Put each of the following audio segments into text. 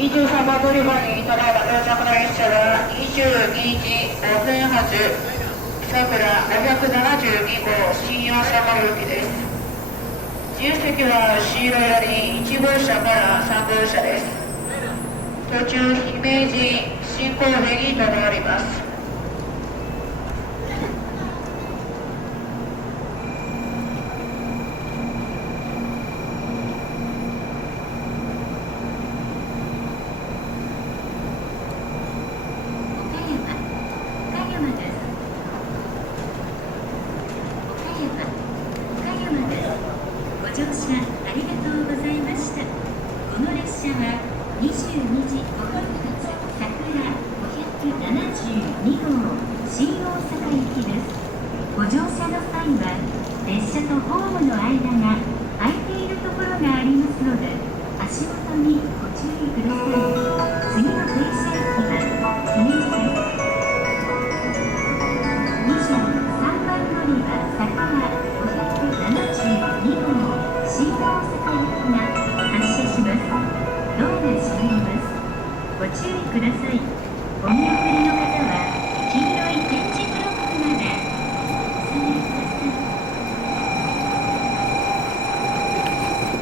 23番乗り場にただいま到着の列車は22時5分発さくら572号新大阪行きです。自由席は C ロより1号車から3号車です。途中姫路新神戸に停まります。ご乗車ありがとうございました。この列車は22時5分発さくら572号新大阪行きです。ご乗車の際は列車とホームの間が空いているところがありますので足元にご注意ください。次の停車駅は記念です。23番乗り場さくら572号新大阪行きが発車します。ドアが閉まります。ご注意ください。お見送りの方は黄色い点字ブロックまでお下がりください。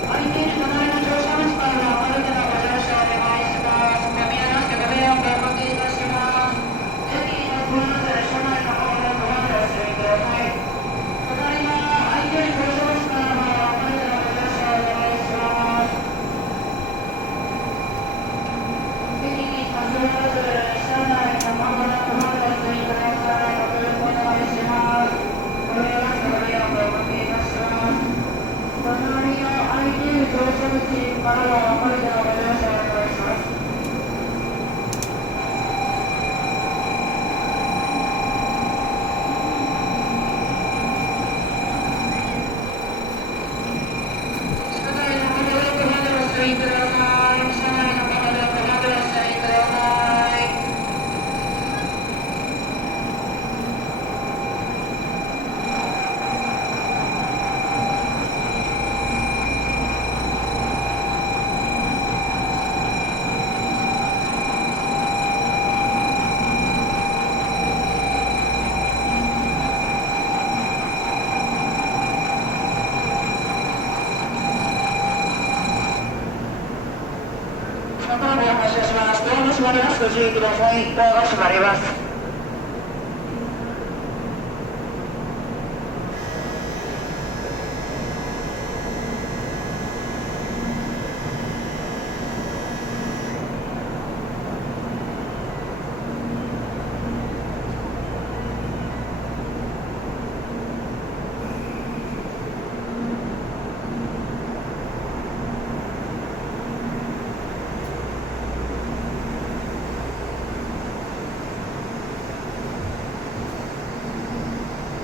空いている隣の乗車口からお歩きのご乗車お願いします。読み合わせてご迷惑をおかけいたします。ぜひご案内車内の方でご案内してください。隣の空いている乗車口からお歩きのご乗車お願いします。ぜひパスワード車内の方でご案内してください。ご協力お願いします。ご迷惑ご迷惑をおかけいたします。隣の空いている乗車口からお歩きのご乗車お願いします。車内の方でごまでお座りください。車内の方でごまでお座りください。車から発車します。ドアが閉まります。ご注意ください。ドアが閉まります。